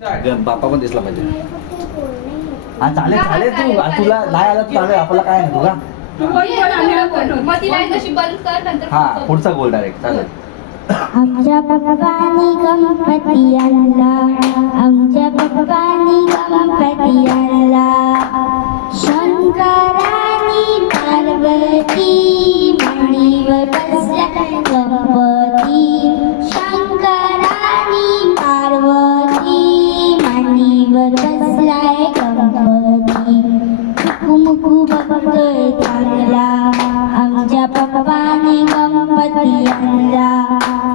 बाप्पा पण दिसला पाहिजे. हा चालेल चालेल, तू तुला नाही आलं चालेल, आपल्याला काय नाही तुला. हा पुढचा गोल डायरेक्ट चालेल. आमच्या पप्पानी गणपती आणला, आमच्या पप्पानी गणपती आणला. शंकरानी पार्वती मांडीवर बसला गणपती. शंकरानी पार्वती मांडीवर बसलाय गणपती. मुकू बघतोय चांगला, आमच्या पप्पानी गणपती आणला,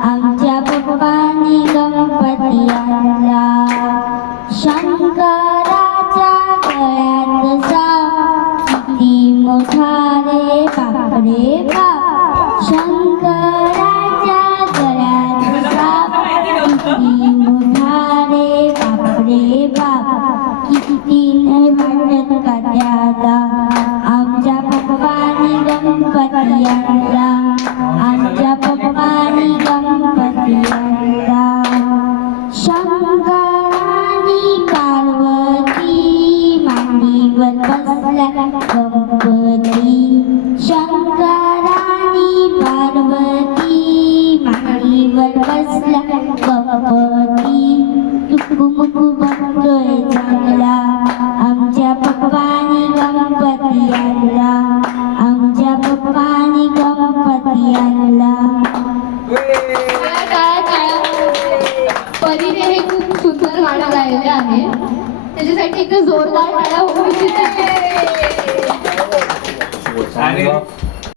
आमच्या पप्पानी गणपती आणला. शंकराच्या गळ्यात साप किती मोठा रे बाप रे बाप. शंकराच्या गळ्यात साप किती मोठा रे बाप रे बाप. किती नाही वाटत का त्याला, आमच्या पप्पानी गणपती आणला, आमच्या पप्पानी गणपती आणला. शंकरानी पार्वती मांडीवर बसला गणपती. शंकरानी पार्वती मांडीवर बसला गणपती. मुकू बघतोय चांगला, आमच्या पप्पानी गणपती आणला, आमच्या पप्पानी गणपती आणला. परीने हे खूप सुंदर गाणं गायले आहे, त्याच्यासाठी एक जोरदार टाळ्या होऊ इच्छिते.